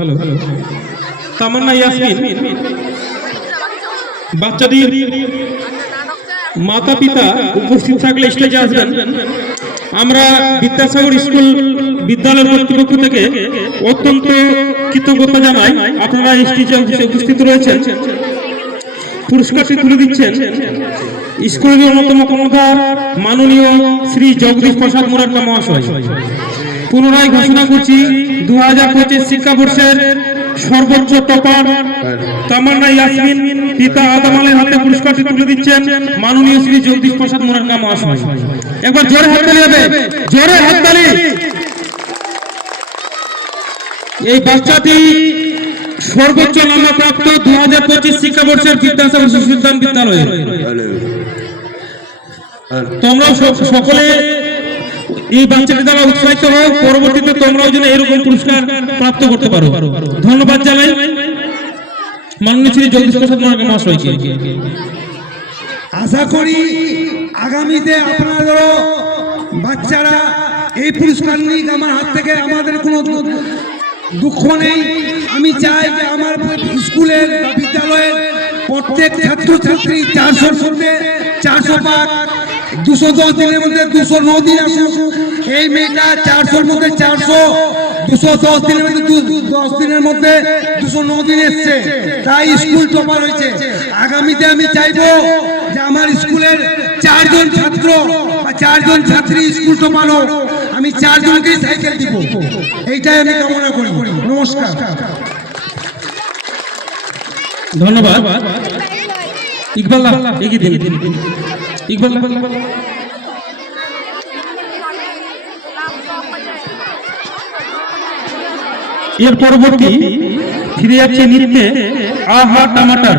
Hello তামান্না ইয়াসমিন বাচ্চাদের মাতা পিতা উপস্থিত থাকলে স্টেজে আসবেন। আমরা বিদ্যাসাগর স্কুল বিদ্যালয় কর্তৃপক্ষ থেকে অত্যন্ত কৃতজ্ঞতা জানাই, আপনারা স্টেজে উপস্থিত রয়েছেন। পুরস্কারটি তুলে দিচ্ছেন স্কুলের অন্যতম কর্ণধার মাননীয় শ্রী জগদীশ প্রসাদ মুরারকা মহাশয়। পুনরায় ঘোষণা করছি 2025 শিক্ষাবর্ষের সর্বোচ্চ টপার তামান্না ইয়াসমিন পিতা আদম আলীর হাতে পুরস্কারটি তুলে দিচ্ছেন মাননীয় শ্রী জগদীশ প্রসাদ মুরারকা মহাশয়। একবার জোরে হাততালি হবে, জোরে হাততালি। এই বাচ্চাটি সর্বোচ্চ নম্বর প্রাপ্ত 2025 শিক্ষাবর্ষের বিদ্যাসাগর শিশু উদ্যান বিদ্যালয়ে। তোমরা সকলে এই বাচ্চাটি দ্বারা উৎসাহিত হও, পরবর্তীতে তোমরাও যেন এরকম পুরস্কার প্রাপ্ত করতে পারো। ধন্যবাদ জানাই মাননীয় শ্রী জগদীশ প্রসাদ মুরারকা মহাশয়কে। আশা করি আগামীতে আপনাদেরও বাচ্চারা এই পুরস্কার নিক আমার হাত থেকে, আমাদের কোনো দুঃখ নেই। আমি চাই যে আমার স্কুলের বা বিদ্যালয়ের প্রত্যেক ছাত্রছাত্রী 400-র মধ্যে 400 পাক, 210 দিনের মধ্যে 209 দিন আসুক। এই মেয়েটা 400-র মধ্যে 400, 210 দিনের মধ্যে 10 দিনের মধ্যে 209 দিন এসছে, তাই স্কুল টপার হয়েছে। আগামীতে আমি চাইবো যে আমার স্কুলের 4 জন ছাত্র বা 4 জন ছাত্রী স্কুল টপার হোক, আমি 4 জনকেই সাইকেল দিব, এইটাই আমি কামনা করি। নমস্কার, ধন্যবাদ। ইকবাল এগিয়ে দিন। ইকবাল এর পরবর্তী ফিরে যাচ্ছে নৃত্যে আহা টমাটার।